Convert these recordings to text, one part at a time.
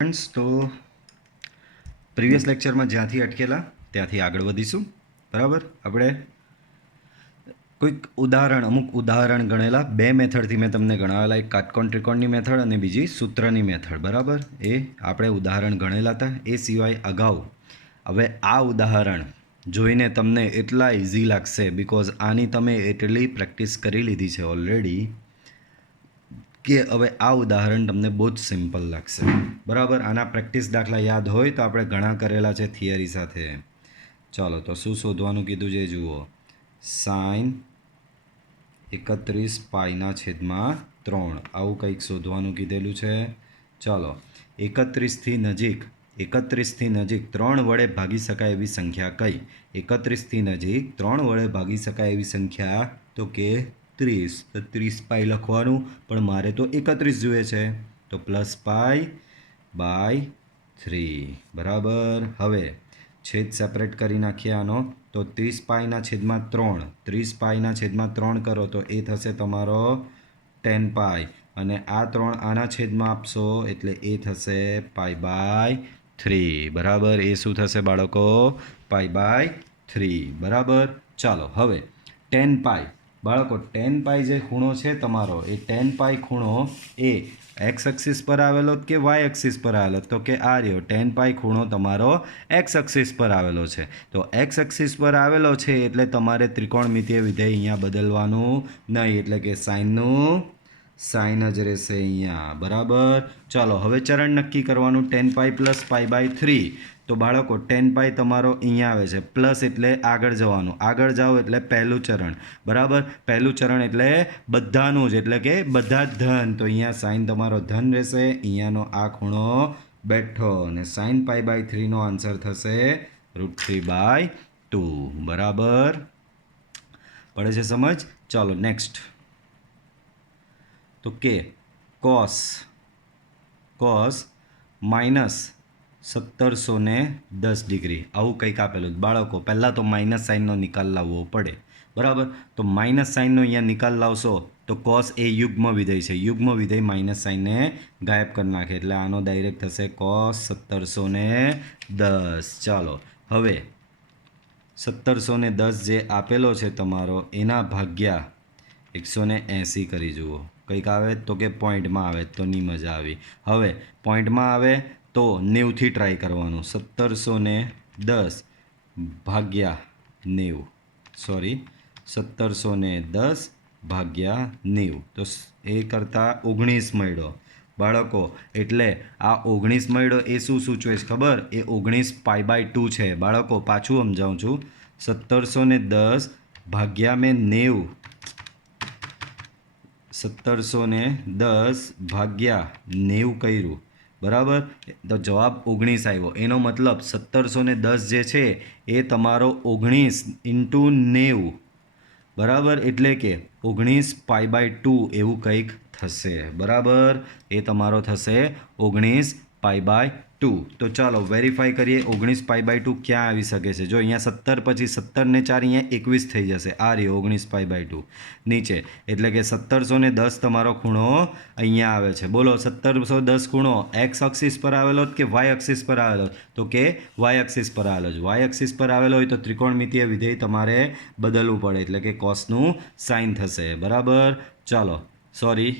Friends तो previous lecture में ज्यांथी अटकेला त्यांथी आगळ वधीशुं। बराबर આપણે કોઈક ઉદાહરણ અમુક ઉદાહરણ ગણેલા બે મેથડથી મેં તમને ગણાવેલા, એક કાટકોણ ત્રિકોણની મેથડ અને બીજી સૂત્રની મેથડ. બરાબર, એ આપણે ઉદાહરણ ગણેલા હતા. એ સિવાય અગાઉ હવે આ ઉદાહરણ જોઈને તમને એટલા ઇઝી લાગશે બિકોઝ આની તમે એટલી પ્રેક્ટિસ કરી લીધી છે ઓલરેડી કે હવે આ ઉદાહરણ તમને બહુ જ સિમ્પલ લાગશે. બરાબર, આના પ્રેક્ટિસ દાખલા યાદ હોય તો આપણે ઘણા કરેલા છે થિયરી સાથે. ચાલો તો શું શોધવાનું કીધું છે જુઓ. સાઇન 31 પાઈના છેદમાં 3 આવું કંઈક શોધવાનું કીધેલું છે. ચાલો 31થી નજીક 3 વડે ભાગી શકાય એવી સંખ્યા કઈ? 31થી નજીક 3 વડે ભાગી શકાય એવી સંખ્યા તો કે 30. તો 30 પાઈ લખવાનું, પણ મારે તો 31 જોઈએ છે તો પ્લસ પાઈ બાય 3. બરાબર, હવે છેદ સેપરેટ કરી નાખીએ આનો. તો 30 પાઈના છેદમાં 3 30 પાઈના છેદમાં 3 કરો તો એ થશે તમારો 10 પાઈ, અને આ 3 આના છેદમાં આપશો એટલે એ થશે પાઈ બાય 3. બરાબર, એ શું થશે બાળકો? Pi by 3. બરાબર, ચાલો હવે 10 પાઈ બાળકો 10 પાઈ જે ખૂણો છે તમારો એ 10 પાઈ ખૂણો એ એક્સ એક્સિસ પર આવેલો કે વાય એક્સિસ પર આવેલો? તો કે આ રહ્યો 10 પાઈ ખૂણો તમારો એક્સ એક્સિસ પર આવેલો છે. તો એક્સ એક્સિસ પર આવેલો છે એટલે તમારે ત્રિકોણમિતીય વિધેય અહીંયા બદલવાનું નહીં, એટલે કે સાઇનનું સાઇન જ રહેશે અહીંયા. બરાબર, ચાલો હવે ચરણ નક્કી કરવાનું. 10 પાઈ પ્લસ પાઈ બાય 3. તો બાળકો 10 પાઈ તમારો અહીંયા આવે છે, પ્લસ એટલે આગળ જવાનું. આગળ જાઓ એટલે પહેલું ચરણ. બરાબર, પહેલું ચરણ એટલે બધાનું જ, એટલે કે બધા જ ધન. તો અહીંયા સાઇન તમારો ધન રહેશે, અહીંયાનો આ ખૂણો બેઠો, અને સાઇન પાઈ બાય 3નો આન્સર થશે √3/2. બરાબર, પડે છે સમજ? ચાલો નેક્સ્ટ. તો કે કોસ માઇનસ 1710 ડિગ્રી આવું કંઈક આપેલું. બાળકો પહેલાં તો માઇનસ સાઇનનો નિકાલ લાવવો પડે. બરાબર, તો માઇનસ સાઇનનો અહીંયા નિકાલ લાવશો તો કોસ એ યુગ્મ વિધેય છે. યુગ્મ વિધેય માઇનસ સાઇનને ગાયબ કરી નાખે, એટલે આનો ડાયરેક્ટ થશે કોસ 1710. ચાલો હવે 1710 જે આપેલો છે તમારો એના ભાગ્યા 180 કરી જુઓ. કંઈક આવે તો કે પોઈન્ટમાં આવે તો નહીં મજા આવી. હવે પોઈન્ટમાં આવે તો 90થી ટ્રાય કરવાનું. 1710 ભાગ્યા 90, સોરી 1710 ભાગ્યા 90 તો એ કરતાં 19 મળ્યો બાળકો. એટલે આ 19 મળ્યો એ શું સૂચવે છે ખબર? એ 19 પાઈ બાય 2 છે બાળકો. પાછું સમજાવું છું. 1710 ભાગ્યા મેં 90, 1710 ભાગ્યા 90 કર્યું. બરાબર, તો જવાબ 19 આવ્યો. એનો મતલબ 1710 જે છે એ તમારો 19 ઇન્ટુ 90. બરાબર, એટલે કે 19 પાઈ બાય 2 એવું કંઈક થશે. બરાબર, એ તમારો થશે 19 પાઈ બાય 2. તો ચાલો વેરીફાઈ કરીએ 19 પાઈ બાય 2 ક્યાં આવી શકે છે. જો અહીંયા 17 પછી 17 ને 4 અહીંયા 21 થઈ જશે. આ રહ્યો 19 પાઈ બાય 2 નીચે, એટલે કે 1710 તમારો ખૂણો અહીંયા આવે છે. બોલો 1710 ખૂણો એક્સ એક્સિસ પર આવેલો કે વાય એક્સિસ પર આવેલો? તો કે વાય એક્સિસ પર આવેલો છે. વાય એક્સિસ પર આવેલો હોય તો ત્રિકોણમિતીય વિધેય તમારે બદલવું પડે, એટલે કે કોસનું સાઇન થશે. બરાબર, ચાલો સોરી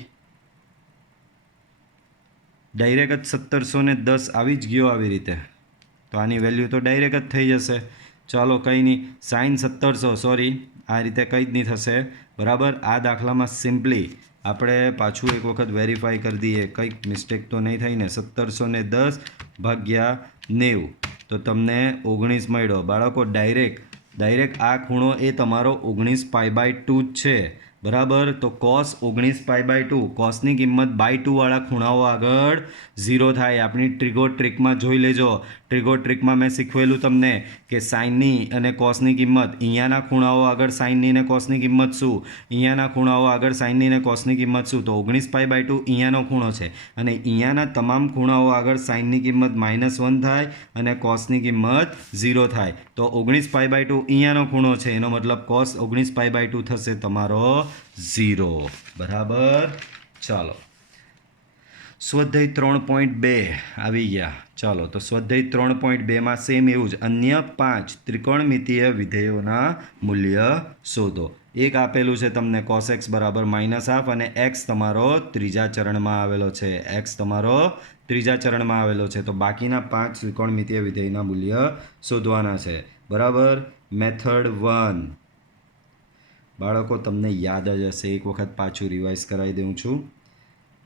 ડાયરેક્ટ જ 1710 આવી જ ગયો આવી રીતે, તો આની વેલ્યુ તો ડાયરેક્ટ જ થઈ જશે. ચાલો કંઈ નહીં, સાઇન 1700, સોરી આ રીતે કંઈ જ નહીં થશે. બરાબર, આ દાખલામાં સિમ્પલી આપણે પાછું એક વખત વેરીફાઈ કરી દઈએ, કંઈક મિસ્ટેક તો નહીં થઈ ને. 1710 ભાગ્યા 90 તો તમને 19 મળ્યો બાળકો. ડાયરેક્ટ આ ખૂણો એ તમારો 19 પાઈ બાય 2 જ છે. બરાબર, તો કોસ 19 પાઈ બાય 2, કોસની કિંમત બાય 2 વાળા ખૂણાઓ આગળ 0 થાય. આપણી ટ્રિગો ટ્રિકમાં જોઈ લેજો. ટ્રિગો ટ્રિકમાં મેં શીખવેલું તમને કે સાઇનની અને કોસની કિંમત, અહીંયાના ખૂણાઓ આગળ સાઇનની અને કોસની કિંમત શું, અહીંયાના ખૂણાઓ આગળ સાઇનની અને કોસની કિંમત શું. તો 19 પાઈ બાય 2 અહીંયાનો ખૂણો છે, અને અહીંયાના તમામ ખૂણાઓ આગળ સાઇનની કિંમત -1 થાય અને કોસની કિંમત 0 થાય. તો 19 પાઈ બાય 2 અહીંયાનો ખૂણો છે, એનો મતલબ કોસ 19 પાઈ બાય 2 થશે તમારો 0. બરાબર, ચાલો સ્વાધ્યાય 3.2 આવી ગયા. ચાલો તો સ્વાધ્યાય 3.2માં સેમ એવું જ અન્ય 5 ત્રિકોણમિતીય વિધેયોના મૂલ્ય શોધો. એક આપેલું છે તમને cos x બરાબર -1/2 અને x તમારો ત્રીજા ચરણમાં આવેલો છે. x તમારો ત્રીજા ચરણમાં આવેલો છે. તો બાકીના 5 ત્રિકોણમિતીય વિધેયના મૂલ્ય શોધવાના છે. બરાબર. મેથડ 1 બાળકો તમને યાદ જ હશે, એક વખત પાછું રિવાઇઝ કરાવી દઉં છું.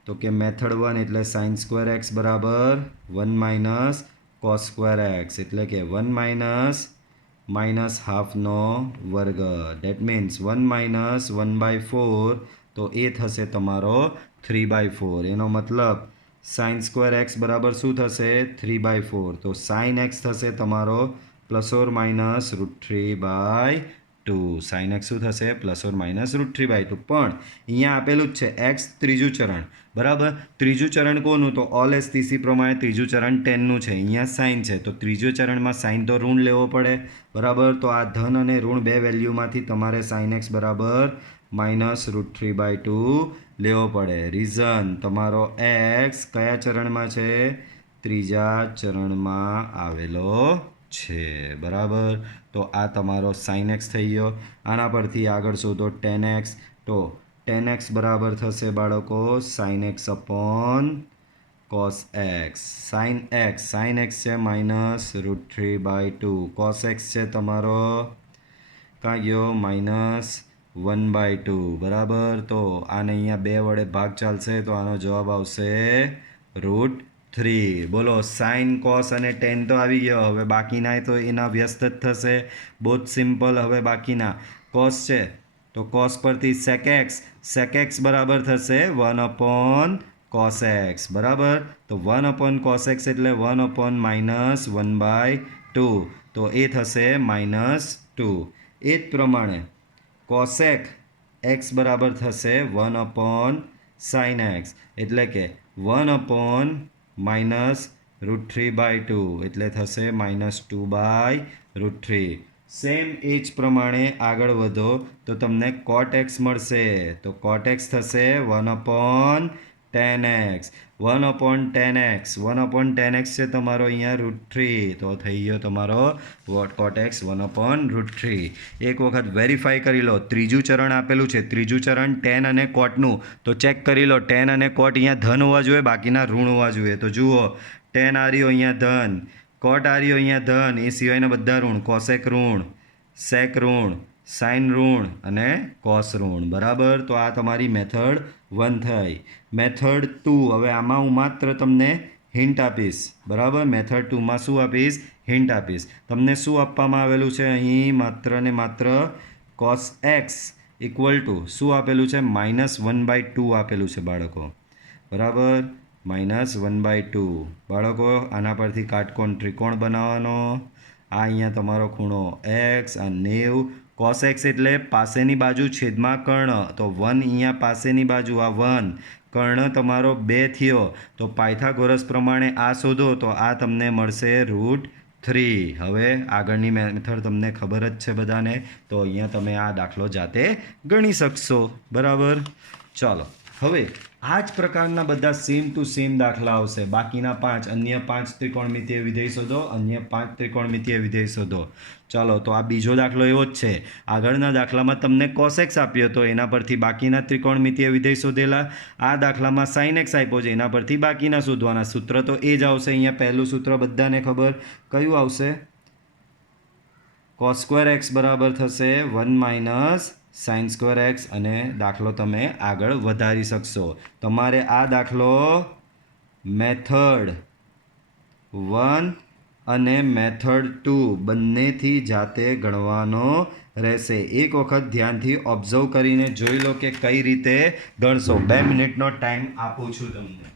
તો કે મેથડ 1 એટલે sin સ્ક્વેર x બરાબર 1 - cos સ્ક્વેર x એટલે કે 1 - -1/2નો વર્ગ. ધેટ મીન્સ 1 - 1/4 તો એ થશે તમારો 3/4. એનો મતલબ sin સ્ક્વેર x બરાબર શું થશે 3/4. તો sin x થશે તમારો ±√3/2. sin x શું થશે ±√3/2. પણ અહીંયા આપેલું જ છે x ત્રીજું ચરણ. બરાબર. ત્રીજું ચરણ કોનું? તો ઓલ એસ ટીસી પ્રમાણે ત્રીજું ચરણ 10નું છે. અહીંયા સાઇન છે તો ત્રીજું ચરણમાં સાઇન તો ઋણ લેવો પડે. બરાબર. તો આ ધન અને ઋણ બે વેલ્યુમાંથી તમારે sin x બરાબર -√3/2 લેવો પડે. રીઝન તમારો x કયા ચરણમાં છે? ત્રીજા ચરણમાં આવેલો છે. બરાબર. તો આ તમારો sin x થઈ ગયો. આના પરથી આગળ શોધો tan x. તો tan x બરાબર થશે બાળકો sin x upon cos x. sin x છે -√3/2. cos x છે તમારો ક્યાં ગયો -1/2. બરાબર. તો આને અહીંયા 2 વડે ભાગ ચાલશે તો આનો જવાબ આવશે √3. બોલો સાઇન કોસ અને ટેન તો આવી ગયો. હવે બાકીના તો એના વ્યસ્ત જ થશે. બહુ જ સિમ્પલ. હવે બાકીના કોસ છે તો કોસ પરથી sec x બરાબર થશે 1/cos x. બરાબર. તો 1/cos x એટલે 1/-1/2 તો એ થશે -2. એ જ પ્રમાણે cosec x બરાબર થશે 1/sin x એટલે કે 1/-√3/2 એટલે થશે -2/√3. સેમ એ જ પ્રમાણે આગળ વધો તો તમને cot x મળશે. તો cot x થશે 1/tan x. 1/tan x છે તમારો અહીંયા √3 તો થઈ ગયો તમારો cot x 1/√3. એક વખત વેરીફાઈ કરી લો. ત્રીજું ચરણ આપેલું છે. ત્રીજું ચરણ tan અને cotનું તો ચેક કરી લો. tan અને cot અહીંયા ધન હોવા જોઈએ, બાકીના ઋણ હોવા જોઈએ. તો જુઓ tan આ રહ્યો અહીંયા ધન, cot આ રહ્યો અહીંયા ધન, એ સિવાયના બધા ઋણ. cosec ઋણ, sec ઋણ, sin ઋણ અને cos ઋણ. બરાબર. તો આ તમારી મેથડ 1 થઈ. મેથડ 2 હવે આમાં હું માત્ર તમને હિન્ટ આપીશ. બરાબર. મેથડ 2માં શું આપીશ? હિન્ટ આપીશ. તમને શું આપવામાં આવેલું છે અહીં? માત્ર ને માત્ર cos x ઇક્વલ ટુ શું આપેલું છે? -1/2 આપેલું છે બાળકો. બરાબર. -1/2. બાળકો આના પરથી કાટકોણ ત્રિકોણ બનાવવાનો. આ અહીંયા તમારો ખૂણો x, આ 90. cos x એટલે પાસેની બાજુ છેદમાં કર્ણ. તો 1 અહીંયા પાસેની બાજુ આ 1. કર્ણ તમારો 2 થયો. તો પાયથાગોરસ પ્રમાણે આ શોધો તો આ તમને મળશે √3. હવે આગળની મેથડ તમને ખબર જ છે બધાને. તો અહીંયા તમે આ દાખલો જાતે ગણી શકશો. બરાબર. ચાલો હવે આ જ પ્રકારના બધા સેમ ટુ સેમ દાખલા આવશે. બાકીના 5 અન્ય 5 ત્રિકોણમિતીય વિધેય શોધો. અન્ય 5 ત્રિકોણમિતીય વિધેય શોધો. ચાલો તો આ બીજો દાખલો એવો જ છે. આગળના દાખલામાં તમને cos x આપ્યો તો એના પરથી બાકીના ત્રિકોણમિતીય વિધેય શોધેલા. આ દાખલામાં sin x આપ્યો છે એના પરથી બાકીના શોધવાના. સૂત્ર તો એ જ આવશે. અહીંયા પહેલું સૂત્ર બધાને ખબર કયું આવશે? cos સ્ક્વેર x બરાબર થશે 1 - sin સ્ક્વેર x અને દાખલો તમે આગળ વધારી શકશો. તમારે આ દાખલો મેથડ 1 અને મેથડ 2 બંનેથી જાતે ગણવાનો રહેશે. એક વખત ધ્યાનથી ઓબ્ઝર્વ કરીને જોઈ લો કે કઈ રીતે ગણશો. 2 મિનિટનો ટાઈમ આપું છું તમને.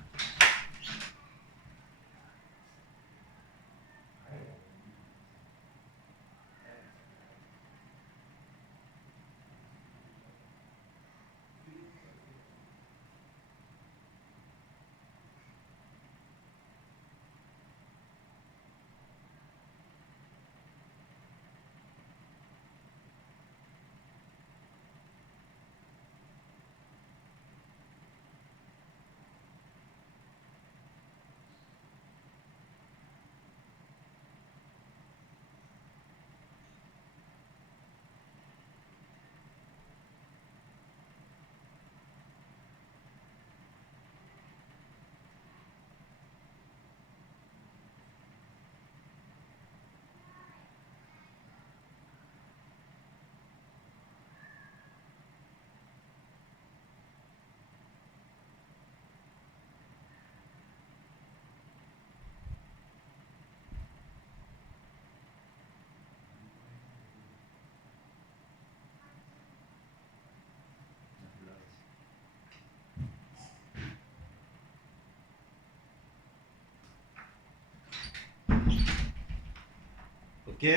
ઓકે,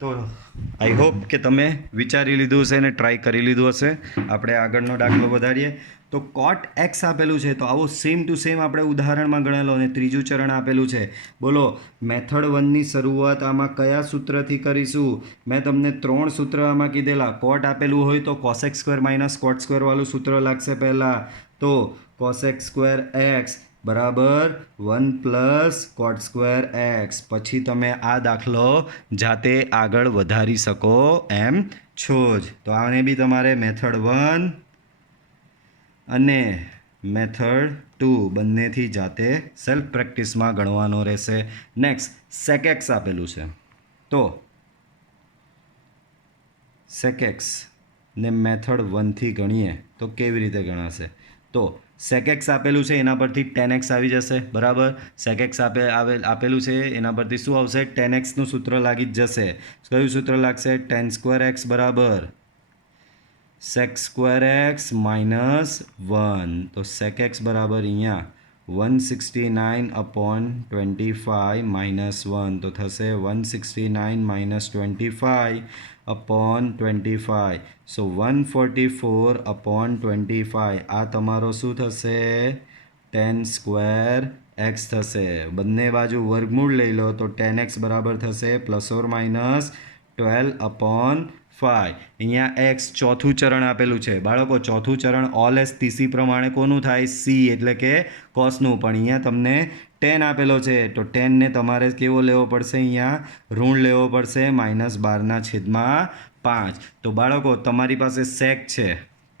તો આઈ હોપ કે તમે વિચારી લીધું હશે અને ટ્રાય કરી લીધું હશે. આપણે આગળનો દાખલો વધારીએ. તો કોટ એક્સ આપેલું છે, તો આવો સેમ ટુ સેમ આપણે ઉદાહરણમાં ગણેલો અને ત્રીજું ચરણ આપેલું છે. બોલો, મેથડ 1ની શરૂઆત આમાં કયા સૂત્રથી કરીશું? મેં તમને 3 સૂત્ર આમાં કીધેલા. કોટ આપેલું હોય તો cosec square minus cot square વાળું સૂત્ર લાગશે પહેલાં. તો કોસેક સ્ક્વેર એક્સ બરાબર 1 પ્લસ કોટ સ્ક્વેર એક્સ. પછી તમે આ દાખલો જાતે આગળ વધારી શકો એમ છો જ. તો આને બી તમારે મેથડ 1 અને મેથડ 2 બંનેથી જાતે સેલ્ફ પ્રેક્ટિસમાં ગણવાનો રહેશે. નેક્સ્ટ સેક એક્સ આપેલું છે, તો સેક એક્સ ને મેથડ 1થી ગણીએ તો કેવી રીતે ગણાશે? તો સેક એક્સ આપેલું છે એના પરથી ટેન એક્સ આવી જશે, બરાબર. સેક એક્સ આપેલું છે એના પરથી શું આવશે? ટેન એક્સનું સૂત્ર લાગી જ જશે. કયું સૂત્ર લાગશે? ટેન સ્ક્વેર એક્સ બરાબર સેક સ્ક્વેર એક્સ માઇનસ 1. તો સેક એક્સ બરાબર અહીંયા 169/25 માઇનસ 1, તો થશે 169 માઇનસ 25/25. સો 144/25. આ તમારો શું થશે? ટેન સ્ક્વેર એક્સ થશે. બંને બાજુ વર્ગમૂળ લઈ લો તો ટેન એક્સ બરાબર થશે +/- 12/5. અહીંયા એક્સ ચોથું ચરણ આપેલું છે બાળકો. ચોથું ચરણ ઓલ એસ ટીસી પ્રમાણે કોનું થાય? સી એટલે કે કોસનું. પણ અહીંયા તમને ટેન આપેલો છે તો ટેનને તમારે કેવો લેવો પડશે? અહીંયા ઋણ લેવો પડશે -12/5. તો બાળકો તમારી પાસે સેક છે,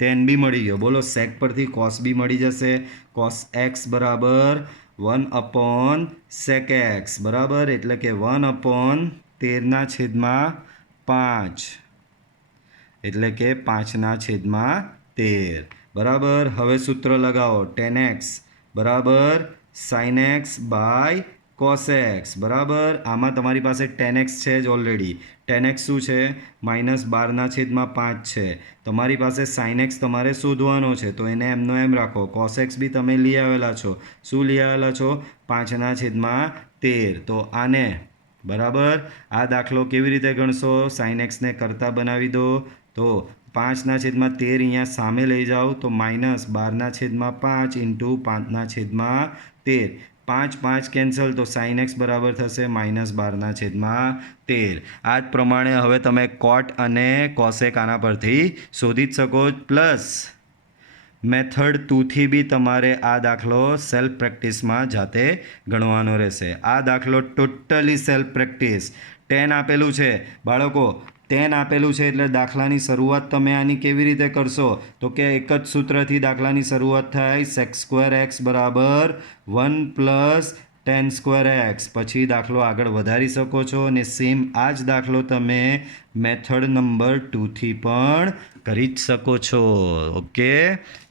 ટેન બી મળી ગયો. બોલો, સેક પરથી કોસ બી મળી જશે. કોસ એક્સ બરાબર 1/sec એક્સ બરાબર, એટલે કે 1/13/5, એટલે કે 5/13 બરાબર. હવે સૂત્ર લગાવો. ટેન એક્સ બરાબર sine x by cos x બરાબર. આમાં તમારી પાસે ટેન એક્સ છે જ ઓલરેડી. ટેન એક્સ શું છે? -12/5 છે. તમારી પાસે સાઇન એક્સ તમારે શોધવાનો છે, તો એને એમનો એમ રાખો. કોસ એક્સ બી તમે લઈ આવેલા છો. શું લઈ આવેલા છો? 5/13. તો આને બરાબર આ દાખલો કેવી રીતે ગણશો? સાઇન એક્સને કરતા બનાવી દો. તો 5/13 અહીંયા સામે લઈ જાઓ તો -12/5 ઇન્ટુ 5/13. 5 કેન્સલ, તો સાઇન એક્સ બરાબર થશે -12/13. આ જ પ્રમાણે હવે તમે કોટ અને કોસેક આના પરથી શોધી જ શકો. પ્લસ મેથડ 2થી બી તમારે આ દાખલો સેલ્ફ પ્રેક્ટિસમાં જાતે ગણવાનો રહેશે. આ દાખલો ટોટલી સેલ્ફ પ્રેક્ટિસ. 10 આપેલું છે બાળકો, 10 આપેલું છે એટલે દાખલાની શરૂઆત તમે આની કેવી રીતે કરશો? તો કે એક જ સૂત્રથી દાખલાની શરૂઆત થાય. સેક સ્ક્વેર એક્સ બરાબર 1 પ્લસ ટેન સ્ક્વેર એક્સ. પછી દાખલો આગળ વધારી શકો છો અને સેમ આ જ દાખલો તમે મેથડ નંબર 2થી પણ કરી જ શકો છો. ઓકે,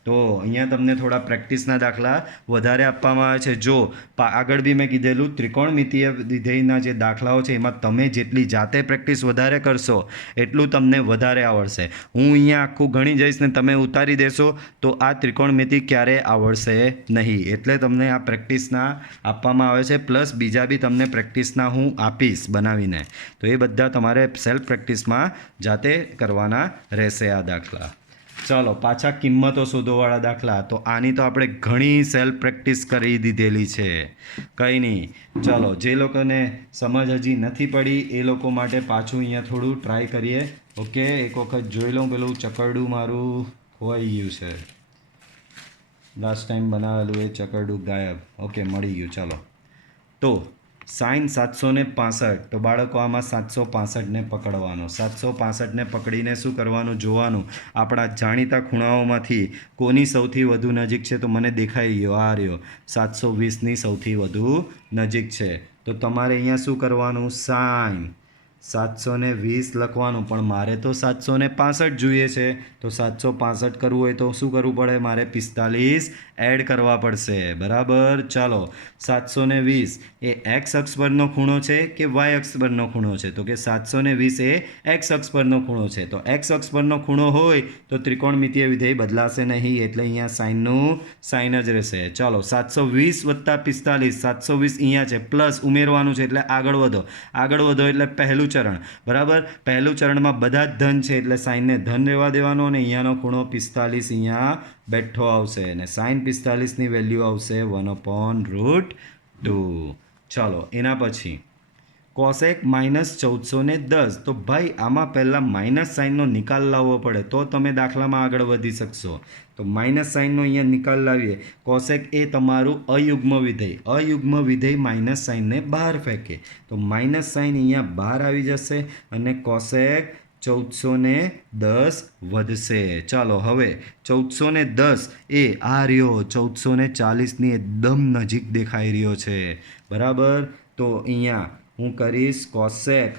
તો અહીંયા તમને થોડા પ્રેક્ટિસના દાખલા વધારે આપવામાં આવે છે. જો આગળ બી મેં કીધેલું ત્રિકોણમિતીય વિધેયના જે દાખલાઓ છે એમાં તમે જેટલી જાતે પ્રેક્ટિસ વધારે કરશો એટલું તમને વધારે આવડશે. હું અહીંયા આખું ગણી જઈશ ને તમે ઉતારી દેશો તો આ ત્રિકોણમિતિ ક્યારેય આવડશે નહીં. એટલે તમને આ પ્રેક્ટિસના આપવામાં આવે છે, પ્લસ બીજા બી તમને પ્રેક્ટિસના હું આપીશ બનાવીને. તો એ બધા તમારે સેલ્ફ પ્રેક્ટિસમાં જાતે કરવાના રહેશે આ દાખલા. ચાલો પાછા કિંમતો શોધોવાળા દાખલા. તો આની તો આપણે ઘણી સેલ્ફ પ્રેક્ટિસ કરી દીધેલી છે, કંઈ નહીં. ચાલો, જે લોકોને સમજ હજી નથી પડી એ લોકો માટે પાછું અહીંયા થોડું ટ્રાય કરીએ. ઓકે, એક વખત જોઈ લઉં. પેલું ચકરડું મારું ખોવાઈ ગયું છે. લાસ્ટ ટાઈમ બનાવેલું એ ચકરડું ગાયબ. ઓકે, મળી ગયું. ચાલો, તો સાઇન 765. તો બાળકો આમાં 765ને પકડવાનો. 765ને પકડીને શું કરવાનું? જોવાનું આપણા જાણીતા ખૂણાઓમાંથી કોની સૌથી વધુ નજીક છે. તો મને દેખાઈ ગયો, આ રહ્યો 720ની સૌથી વધુ નજીક છે. તો તમારે અહીંયા શું કરવાનું? સાઇન 720 લખવાનું. પણ મારે તો 765 જોઈએ છે. તો 765 કરવું હોય તો શું કરવું પડે? મારે 45 એડ કરવા પડશે. બરાબર. ચાલો, 720 એ એક્સ અક્ષ પરનો ખૂણો છે કે વાય અક્ષ પરનો ખૂણો છે? તો કે 720 એ એક્સ અક્ષ પરનો ખૂણો છે. તો એક્સ અક્ષ પરનો ખૂણો હોય તો ત્રિકોણમિતીય વિધેય બદલાશે નહીં, એટલે અહીંયા સાઇનનું સાઇન જ રહેશે. ચાલો, 720 + 45. 720 અહીંયા છે, પ્લસ ઉમેરવાનું છે એટલે આગળ વધો. આગળ વધો એટલે પહેલું પહેલું ચરણ, બરાબર. પહેલું ચરણમાં બધા જ ધન છે એટલે સાઈનને ધન રહેવા દેવાનો, અને અહીંયાનો ખૂણો 45 અહીંયા બેઠો આવશે, અને સાઈન 45ની વેલ્યુ આવશે 1/√2. ચાલો એના પછી કોસેક -1410. તો ભાઈ આમાં પહેલાં માઇનસ સાઇનનો નિકાલ લાવવો પડે તો તમે દાખલામાં આગળ વધી શકશો. તો માઇનસ સાઇનનો અહીંયા નિકાલ લાવીએ. કોસેક એ તમારું અયુગ્મ વિધેય, અયુગ્મ વિધેય માઇનસ સાઇનને બહાર ફેંકે, તો માઇનસ સાઇન અહીંયા બહાર આવી જશે અને કોસેક 1410 વધશે. ચાલો હવે 1410 એ આ રહ્યો 1440ની એકદમ નજીક દેખાઈ રહ્યો છે, બરાબર. તો અહીંયા હું કરીશ કોસેક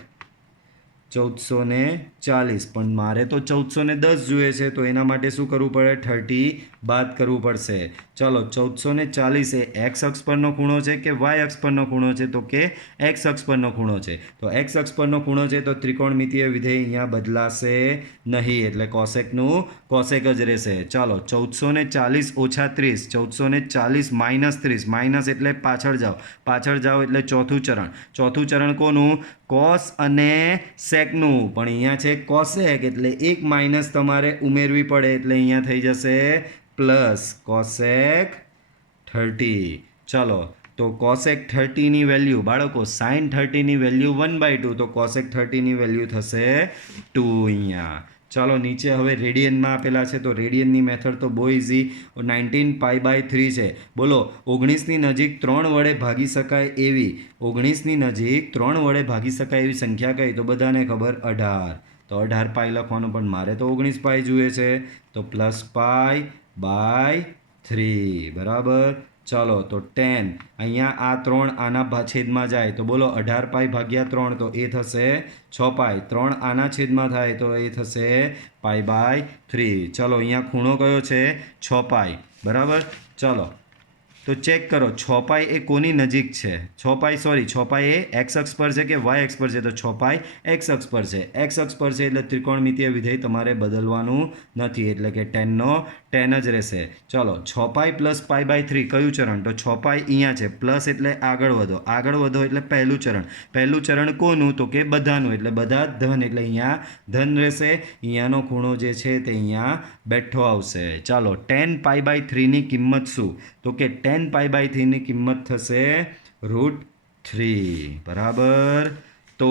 1440, પણ મારે તો 1410 જોઈએ છે, તો એના માટે શું કરવું પડે? 30 બાદ કરવું પડશે. ચાલો 1440 એ એક્સ અક્ષ પરનો ખૂણો છે કે વાય અક્ષ પરનો ખૂણો છે? તો કે એક્સ અક્ષ પરનો ખૂણો છે. તો એક્સ અક્ષ પરનો ખૂણો છે તો ત્રિકોણમિતીય વિધેય અહીંયા બદલાશે નહીં, એટલે કોસેકનું કોસેક જ રહેશે. ચાલો 1440 ઓછા 30, 1440 માઇનસ 30, માઇનસ એટલે પાછળ જાઓ એટલે ચોથું ચરણ. ચોથું ચરણ કોનું? કોસ અને સેકનું, પણ અહીંયા છે કોસેક એટલે એક માઇનસ તમારે ઉમેરવી પડે, એટલે અહીંયા થઈ જશે પ્લસ કોસેક 30. ચલો તો કોસેક 30ની વેલ્યુ બાળકો સાઇન 30ની વેલ્યુ 1/2, તો કોસેક 30ની વેલ્યુ થશે 2 અહીંયા. ચાલો નીચે હવે રેડિયનમાં આપેલા છે, તો રેડિયનની મેથડ તો બહુ ઇઝી. 19π/3 છે. બોલો 19ની નજીક 3 વડે ભાગી શકાય એવી, 19ની નજીક 3 વડે ભાગી શકાય એવી સંખ્યા કઈ? તો બધાને ખબર 18. તો 18π લખવાનું, પણ મારે તો 19π જોઈએ છે, તો +π/3, બરાબર. ચાલો તો 10, અહીંયા આ 3 આના છેદમાં જાય તો બોલો 18π/3, તો એ થશે 6π. 3 આના છેદમાં થાય તો એ થશે π/3. ચલો અહીંયા ખૂણો કયો છે? 6π, બરાબર. ચલો તો ચેક કરો 6π એ કોની નજીક છે? 6π એ એક્સ અક્ષ પર છે કે વાય અક્ષ પર છે? તો 6π એક્સ અક્ષ પર છે. એક્સ અક્ષ પર છે એટલે ત્રિકોણમિતીય વિધેય તમારે બદલવાનું નથી, એટલે કે 10નો 10 જ રહેશે. ચલો 6π + π/3 કયું ચરણ? તો 6π અહીંયા છે, પ્લસ એટલે આગળ વધો એટલે પહેલું ચરણ. પહેલું ચરણ કોનું? તો કે બધાનું, એટલે બધા ધન, એટલે અહીંયા ધન રહેશે. અહીંયાનો ખૂણો જે છે તે અહીંયા બેઠો આવશે. ચાલો 10π/3ની કિંમત શું? તો કે 10π/3ની કિંમત થશે √3, બરાબર. તો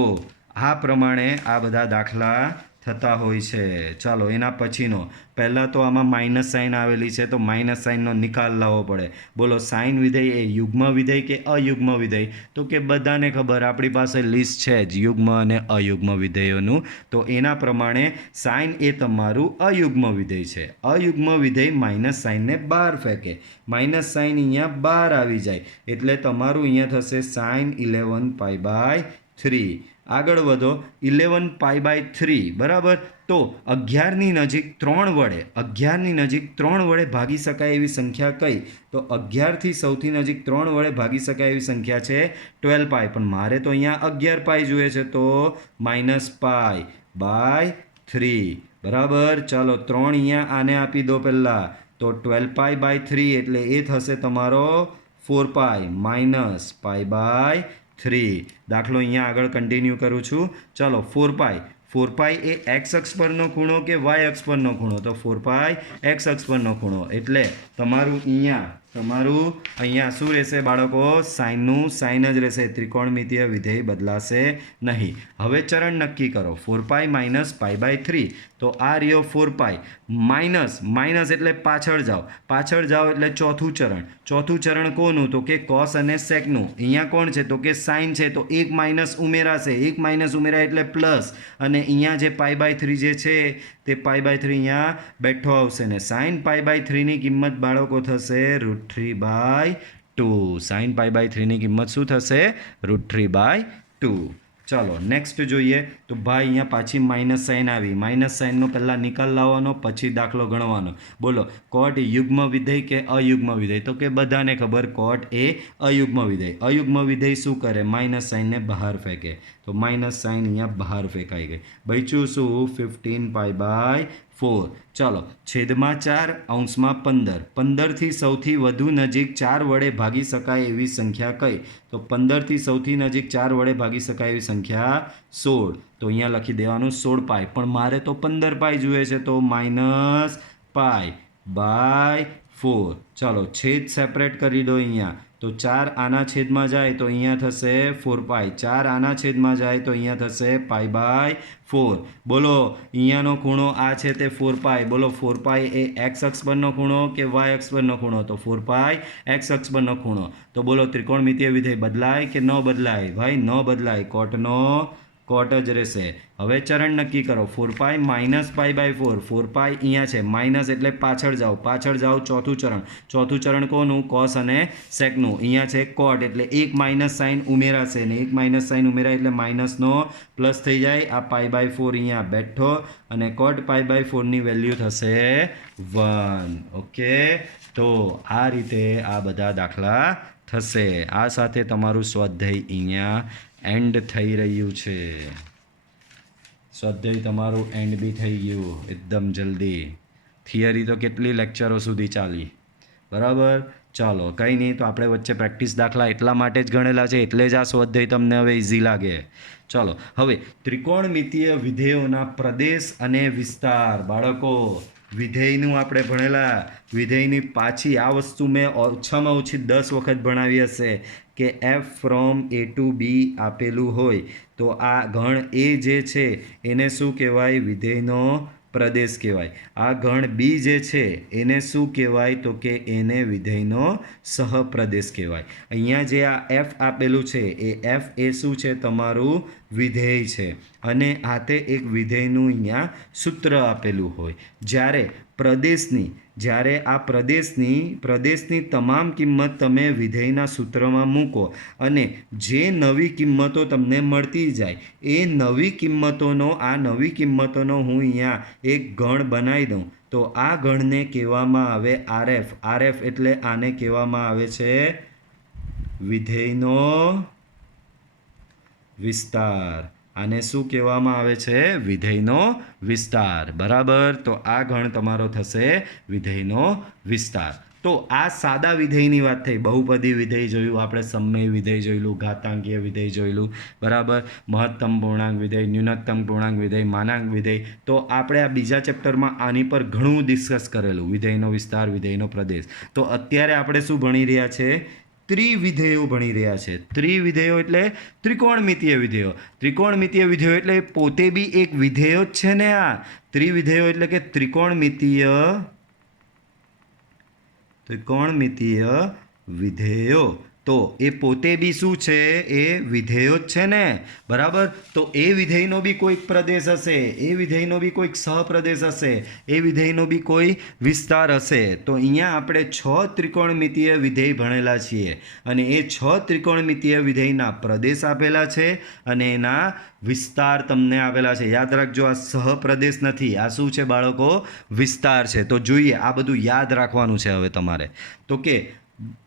આ પ્રમાણે આ બધા દાખલા થતા હોય છે. ચાલો એના પછીનો, પહેલાં તો આમાં માઇનસ સાઇન આવેલી છે, તો માઇનસ સાઇનનો નિકાલ લાવવો પડે. બોલો સાઇન વિધેય એ યુગ્મ વિધેય કે અયુગ્મ વિધેય? તો કે બધાને ખબર, આપણી પાસે લિસ્ટ છે જ યુગ્મ અને અયુગ્મ વિધેયોનું. તો એના પ્રમાણે સાઇન એ તમારું અયુગ્મ વિધેય છે. અયુગ્મ વિધેય માઇનસ સાઇનને બહાર ફેંકે, માઇનસ સાઇન અહીંયા બહાર આવી જાય, એટલે તમારું અહીંયા થશે સાઇન 11π/3. આગળ વધો 11π/3, બરાબર. તો 11ની નજીક 3 વડે ભાગી શકાય એવી સંખ્યા કઈ? તો 11થી સૌથી નજીક 3 વડે ભાગી શકાય એવી સંખ્યા છે 12π, પણ મારે તો અહીંયા 11π જોઈએ છે, તો -π/3, બરાબર. ચાલો 3 અહીંયા આને આપી દો પહેલાં, તો 12π/3 એટલે એ થશે તમારો 4π -π/3. દાખલો અહીંયા આગળ કન્ટિન્યુ કરું છું. ચાલો 4π એ એક્સ અક્ષ પરનો ખૂણો કે વાય અક્ષ પરનો ખૂણો? તો 4π એક્સ અક્ષ પરનો ખૂણો, એટલે તમારું અહીંયા શું રહેશે બાળકો? સાઇનનું સાઇન જ રહેશે, ત્રિકોણમિતીય વિધેય બદલાશે નહીં. હવે ચરણ નક્કી કરો. 4π - π/3, તો આ રહ્યો 4π, માઇનસ એટલે પાછળ જાઓ એટલે ચોથું ચરણ કોનું? તો કે કોસ અને સેકનું. અહીંયા કોણ છે? તો કે સાઇન છે, તો એક માઇનસ ઉમેરાશે, એક માઇનસ ઉમેરાય એટલે પ્લસ, અને અહીંયા જે π/3 જે છે તે π/3 અહીંયા બેઠો આવશે, ને સાઇન π/3ની કિંમત બાળકો થશે √3/2. સાઇન π/3ની કિંમત શું થશે? √3/2. ચાલો નેક્સ્ટ જોઈએ. તો ભાઈ અહીંયા પાછી માઇનસ સાઇન આવી, માઇનસ સાઇનનો પહેલાં નિકાલ લાવવાનો, પછી દાખલો ગણવાનો. બોલો કોટ યુગ્મ વિધેય કે અયુગ્મ વિધેય? તો કે બધાને ખબર કોટ એ અયુગ્મ વિધેય. અયુગ્મ વિધેય શું કરે? માઇનસ સાઇનને બહાર ફેંકે, તો માઇનસ સાઇન અહીંયા બહાર ફેંકાઈ ગઈ. બચ્યું શું? 15π/4. 4 ચાલો છેદમાં 4 અંશમાં 15 15થી સૌથી વધુ નજીક 4 વડે ભાગી શકાય એવી સંખ્યા કઈ તો 15થી સૌથી નજીક 4 વડે ભાગી શકાય એવી સંખ્યા 16 તો અહીંયા લખી દેવાનું 16 પાઈ પણ મારે તો 15 પાઈ જોઈએ છે તો માઇનસ પાઈ બાય 4 ચાલો છેદ સેપરેટ કરી દો અહીંયા તો 4 આના છેદમાં જાય તો અહીંયા થશે 4 પાઈ 4 આના છેદમાં જાય તો અહીંયા થશે પાઈ બાય 4 બોલો અહીંયાનો ખૂણો આ છે તે 4 પાઈ બોલો 4 પાઈ એ એક્સ અક્ષ પરનો ખૂણો કે વાય અક્ષ પરનો ખૂણો તો 4 પાઈ એક્સ અક્ષ પરનો ખૂણો તો બોલો ત્રિકોણમિતીય વિધેય બદલાય કે ન બદલાય ભાઈ ન બદલાય કોટનો કોટ જ રહેશે હવે ચરણ નક્કી કરો 4 પાઈ માઇનસ પાઈ બાય 4 4 પાઈ અહીંયા છે માઇનસ એટલે પાછળ જાઓ ચોથું ચરણ કોનું કોસ અને સેકનું અહીંયા છે કોટ એટલે એક માઇનસ સાઇન ઉમેરાશે ને એક માઇનસ સાઇન ઉમેરાય એટલે માઇનસનો પ્લસ થઈ જાય આ પાઈ બાય 4 અહીંયા બેઠો અને કોટ પાઈ બાય 4ની વેલ્યુ થશે 1 ઓકે તો આ રીતે આ બધા દાખલા થશે આ સાથે તમારું સ્વાધ્યાય અહીંયા એન્ડ થઈ રહ્યું છે સ્વાધ્યાય તમારું એન્ડ બી થઈ ગયું એકદમ જલ્દી થિયરી તો કેટલી લેક્ચરો સુધી ચાલી બરાબર ચાલો કંઈ નહીં તો આપણે વચ્ચે પ્રેક્ટિસ દાખલા એટલા માટે જ ગણેલા છે એટલે જ આ સ્વાધ્યાય તમને હવે ઇઝી લાગે ચાલો હવે ત્રિકોણમિતીય વિધેયોના પ્રદેશ અને વિસ્તાર બાળકો વિધેયનું આપણે ભણેલા વિધેયની પાછી આ વસ્તુ મેં ઓછામાં ઓછી 10 વખત ભણાવી હશે કે એફ ફ્રોમ એ ટુ બી આપેલું હોય તો આ ગણ એ જે છે એને શું કહેવાય વિધેયનો પ્રદેશ કહેવાય આ ગણ બી જે છે એને શું કહેવાય તો કે એને વિધેયનો સહપ્રદેશ કહેવાય અહીંયા જે આ એફ આપેલું છે એ એફ એ શું છે તમારું વિધેય છે અને આ તે એક વિધેયનું અહીંયા સૂત્ર આપેલું હોય જ્યારે આ પ્રદેશની તમામ કિંમત તમે વિધેયના સૂત્રમાં મૂકો અને જે નવી કિંમતો તમને મળતી જાય એ નવી કિંમતોનો હું અહીંયા એક ગણ બનાવી દઉં તો આ ગણને કહેવામાં આવે આરએફ એટલે આને કહેવામાં આવે છે વિધેયનો વિસ્તાર આને શું કહેવામાં આવે છે વિધેયનો વિસ્તાર બરાબર તો આ ગણ તમારો થશે વિધેયનો વિસ્તાર તો આ સાદા વિધેયની વાત થઈ બહુપદી વિધેય જોયું આપણે સમય વિધેય જોયેલું ઘાતાંકીય વિધેય જોયેલું બરાબર મહત્તમ પૂર્ણાંક વિધેય ન્યૂનતમ પૂર્ણાંક વિધેય માનાંક વિધેય તો આપણે આ બીજા ચેપ્ટરમાં આની પર ઘણું ડિસ્કસ કરેલું વિધેયનો વિસ્તાર વિધેયનો પ્રદેશ તો અત્યારે આપણે શું ભણી રહ્યા છે ત્રિવિધેયો ભણી રહ્યા છે ત્રિવિધેયો એટલે ત્રિકોણમિતીય વિધેયો એટલે પોતે બી એક વિધેયો જ છે ને આ ત્રિવિધેયો એટલે કે ત્રિકોણમિતીય વિધેયો તો એ પોતે બી શું છે એ વિધેયો જ છે ને બરાબર તો એ વિધેયનો બી કોઈક પ્રદેશ હશે એ વિધેયનો બી કોઈક સહપ્રદેશ હશે એ વિધેયનો બી કોઈ વિસ્તાર હશે તો અહીંયા આપણે 6 ત્રિકોણમિતીય વિધેય ભણેલા છીએ અને એ 6 ત્રિકોણમિતીય વિધેયના પ્રદેશ આપેલા છે અને એના વિસ્તાર તમને આપેલા છે યાદ રાખજો આ સહપ્રદેશ નથી આ શું છે બાળકો વિસ્તાર છે તો જોઈએ આ બધું યાદ રાખવાનું છે હવે તમારે તો કે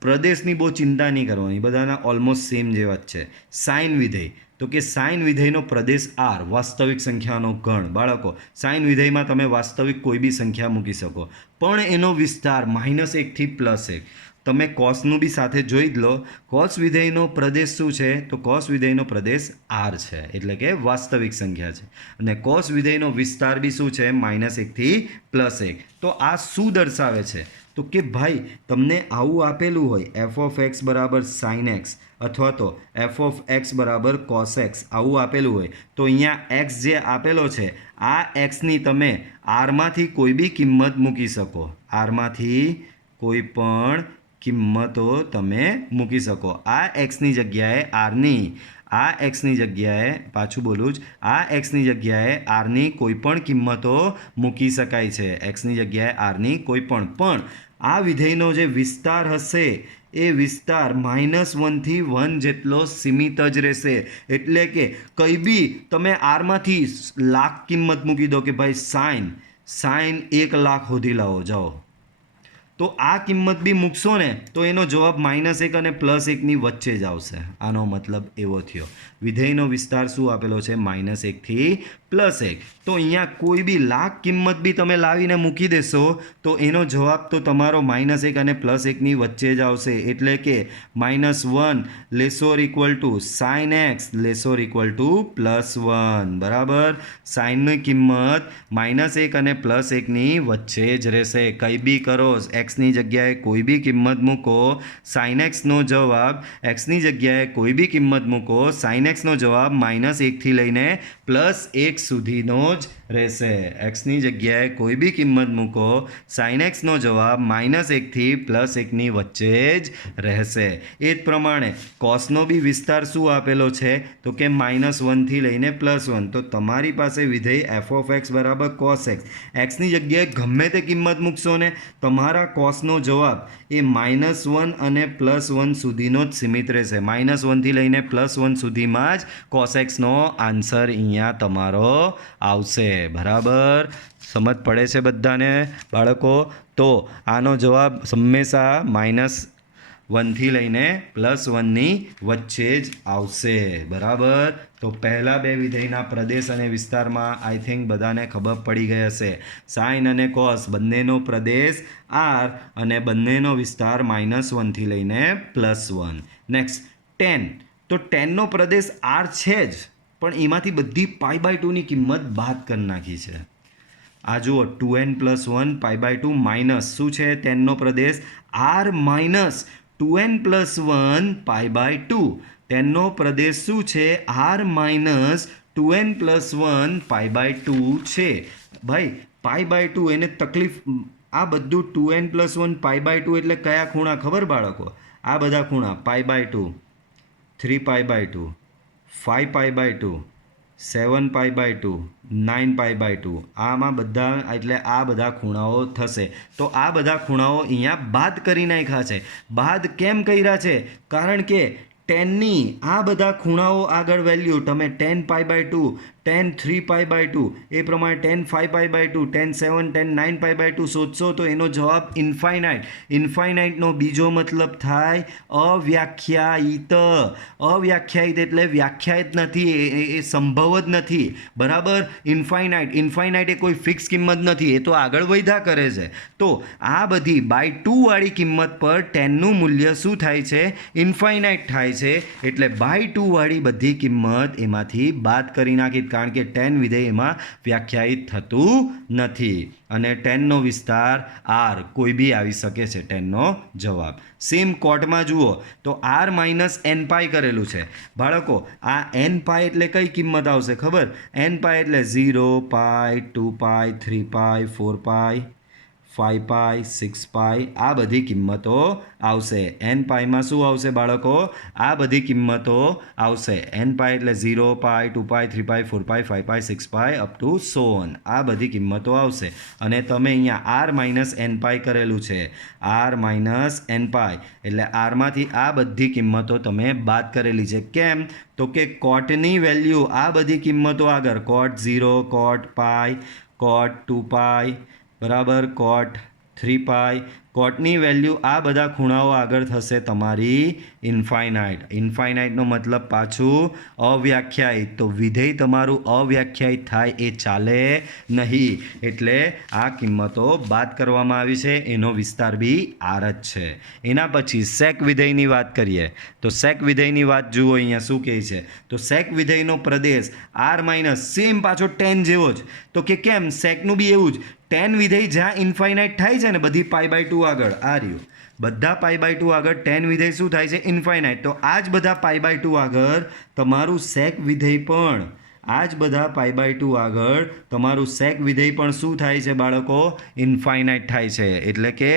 પ્રદેશની બહુ ચિંતા નહીં કરવાની બધાના ઓલમોસ્ટ સેમ જેવા જ છે સાઇન વિધેય તો કે સાઇન વિધેયનો પ્રદેશ આર વાસ્તવિક સંખ્યાનો ગણ બાળકો સાઇન વિધેયમાં તમે વાસ્તવિક કોઈ બી સંખ્યા મૂકી શકો પણ એનો વિસ્તાર -1 થી +1 તમે કોસનું બી સાથે જોઈ જ લો કોસ વિધેયનો પ્રદેશ શું છે તો કોસ વિધેયનો પ્રદેશ આર છે એટલે કે વાસ્તવિક સંખ્યા છે અને કોસ વિધેયનો વિસ્તાર બી શું છે -1 થી +1 તો આ શું દર્શાવે છે તો કે ભાઈ તમને આવું આપેલું હોય એફ ઓફ એક્સ બરાબર સાઇન એક્સ અથવા તો એફ ઓફ એક્સ બરાબર કોસ એક્સ આવું આપેલું હોય તો અહીંયા એક્સ જે આપેલો છે આ એક્સની તમે આરમાંથી કોઈ બી કિંમત મૂકી શકો આરમાંથી કોઈ પણ કિંમતો તમે મૂકી શકો આ એક્સની જગ્યાએ આરની આ એક્સની જગ્યાએ પાછું બોલું જ આ એક્સની જગ્યાએ આરની કોઈ પણ કિંમતો મૂકી શકાય છે એક્સની જગ્યાએ આરની કોઈ પણ આ વિધેયનો જે વિસ્તાર હશે એ વિસ્તાર -1 થી 1 જેટલો સીમિત જ રહેશે એટલે કે કંઈ બી તમે આરમાંથી લાખ કિંમત મૂકી દો કે ભાઈ સાઇન 1 લાખ સુધી લાવો જાઓ તો આ કિંમત બી મૂકશો ને તો એનો જવાબ -1 અને +1ની વચ્ચે જ આવશે આનો મતલબ એવો થયો વિધેયનો વિસ્તાર શું આપેલો છે -1 થી +1. તો અહીંયા કોઈ બી લાખ કિંમત બી તમે લાવીને મૂકી દેશો તો એનો જવાબ તો તમારો -1 અને +1ની વચ્ચે જ આવશે. એટલે કે -1 < sin x >+1. બરાબર. સાઇનની કિંમત -1 અને +1ની વચ્ચે જ રહેશે. કંઈ બી કરો, એક્સની જગ્યાએ કોઈ બી કિંમત મૂકો, sin xનો જવાબ, એક્સની જગ્યાએ કોઈ બી કિંમત મૂકો, sin xનો જવાબ -1 થી લઈને +1 સુધીનો જ રહેશે. એક્સની જગ્યાએ કોઈ બી કિંમત મૂકો, sin xનો જવાબ -1 થી +1ની વચ્ચે જ રહેશે. એ જ પ્રમાણે કોસનો બી વિસ્તાર શું આપેલો છે તો કે -1 થી લઈને +1. તો તમારી પાસે વિધેય f(x) = cos x. એક્સની જગ્યાએ ગમે તે કિંમત મૂકશો ને તમારા કોસનો જવાબ એ -1 અને +1 સુધીનો જ સીમિત રહેશે. -1 થી લઈને +1 સુધીમાં જ cos xનો આન્સર અહીંયા તમારો આવશે. બરાબર. સમજ પડે છે બધાને બાળકો? તો આનો જવાબ હંમેશા -1 થી લઈને +1ની વચ્ચે જ આવશે. બરાબર. તો પહેલા બે વિધેયના પ્રદેશ અને વિસ્તારમાં આઈ થિંક બધાને ખબર પડી ગઈ હશે. સાઇન અને કોસ બંનેનો પ્રદેશ r અને બંનેનો વિસ્તાર -1 થી લઈને +1. Next tan. તો ટેનનો પ્રદેશ r છે જ, પણ એમાંથી બધી π/2 ની કિંમત બાદ કરી નાખી છે. આ જુઓ 2n + 1 π/2 માઇનસ શું છે ટેનનો પ્રદેશ r માઇનસ 2n + 1 π/2. ટેનનો પ્રદેશ શું છે r માઇનસ 2n + 1 π/2 છે. ભાઈ π/2 એને તકલીફ, આ બધું 2n + 1 π/2 એટલે કયા ખૂણા ખબર બાળકો? આ બધા ખૂણા π/2, 3 π/2, 5 π/2, 7 π/2, 9 π/2. આમાં બધા એટલે આ બધા ખૂણાઓ થશે. તો આ બધા ખૂણાઓ અહીંયા બાદ કરી નાખ્યા છે. બાદ કેમ કર્યા છે? કારણ કે ટેનની આ બધા ખૂણાઓ આગળ વેલ્યુ તમે tan π/2, tan 3 π/2, એ પ્રમાણે tan 5 π/2, tan 7, tan 9 π/2 શોધશો તો એનો જવાબ ઇન્ફાઇનાઇટ. ઇન્ફાઇનાઇટનો બીજો મતલબ થાય અવ્યાખ્યાયિત. અવ્યાખ્યાયિત એટલે વ્યાખ્યાયિત નથી, એ સંભવ જ નથી. બરાબર. ઇન્ફાઇનાઇટ, ઇન્ફાઇનાઇટ એ કોઈ ફિક્સ કિંમત નથી, એ તો આગળ વધ્યા કરે છે. તો આ બધી /2 વાળી કિંમત પર ટેનનું મૂલ્ય શું થાય છે? ઇન્ફાઇનાઇટ થાય છે. એટલે /2 વાળી બધી કિંમત એમાંથી બાદ કરી નાખી, કારણ કે ટેન વિધેય એમાં વ્યાખ્યાયિત થતું નથી. અને ટેનનો વિસ્તાર r કોઈ બી આવી શકે છે ટેનનો જવાબ. સેમ કોટમાં જુઓ તો r - n π કરેલું છે. બાળકો આ n π એટલે કઈ કિંમત આવશે ખબર? n π એટલે 0 π, 2 π, 3 π, 4 π, 5 π, 6 π, આ બધી કિંમતો આવશે. n πમાં શું આવશે બાળકો? આ બધી કિંમતો આવશે. n π એટલે 0 π, 2 π, 3 π, 4 π, 5 π, 6 π અપ ટુ સો ઓન. આ બધી કિંમતો આવશે. અને તમે અહીંયા r - n π કરેલું છે. r - n π એટલે rમાંથી આ બધી કિંમતો તમે બાદ કરેલી છે. કેમ? તો કે કોટની વેલ્યુ આ બધી કિંમતો આગળ cot 0, cot π, cot 2 π, બરાબર, cot 3 π, કોટની વેલ્યુ આ બધા ખૂણાઓ આગળ થશે તમારી ઇન્ફાઇનાઇટ. ઇન્ફાઇનાઇટનો મતલબ પાછું અવ્યાખ્યાયિત. તો વિધેય તમારું અવ્યાખ્યાયિત થાય એ ચાલે નહીં. એટલે આ કિંમતો બાદ કરવામાં આવી છે. એનો વિસ્તાર બી r જ છે. એના પછી સેક વિધેયની વાત કરીએ તો સેક વિધેયની વાત જુઓ અહીંયા શું કહે છે. તો સેક વિધેયનો પ્રદેશ r - સેમ પાછો ટેન જેવો જ. તો કે કેમ? સેકનું બી એવું જ. ટેન વિધેય જ્યાં ઇન્ફાઇનાઇટ થાય છે ને બધી π/2 આગળ, આ રહ્યું બધા π/2 આગળ ટેન વિધેય શું થાય છે? ઇન્ફાઇનાઇટ. તો આ જ બધા π/2 આગળ તમારું સેક વિધેય પણ, આ જ બધા π/2 આગળ તમારું સેક વિધેય પણ શું થાય છે બાળકો? ઇન્ફાઇનાઇટ થાય છે. એટલે કે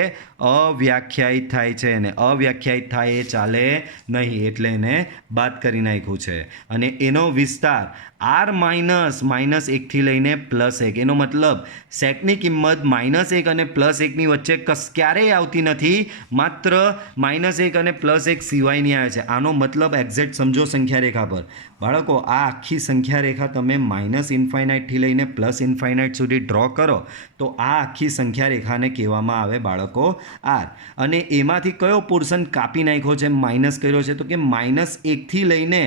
અવ્યાખ્યાયિત થાય છે. અને અવ્યાખ્યાયિત થાય એ ચાલે નહીં, એટલે એને બાદ કરી નાખ્યું છે. અને એનો વિસ્તાર r - -1 થી લઈને +1. એનો મતલબ સેકની કિંમત -1 અને +1ની વચ્ચે ક્યારેય આવતી નથી, માત્ર -1 અને +1 સિવાયની આવે છે. આનો મતલબ એક્ઝેક્ટ સમજો સંખ્યા રેખા પર. બાળકો આ આખી સંખ્યા રેખા તમે -ઇન્ફાઇનાઇટ થી લઈને +ઇન્ફાઇનાઇટ સુધી ડ્રો કરો તો આ આખી સંખ્યા રેખાને કહેવામાં આવે બાળકો r. અને એમાંથી કયો પોર્શન કાપી નાખ્યો છે, માઇનસ કર્યો છે? તો કે -1 થી લઈને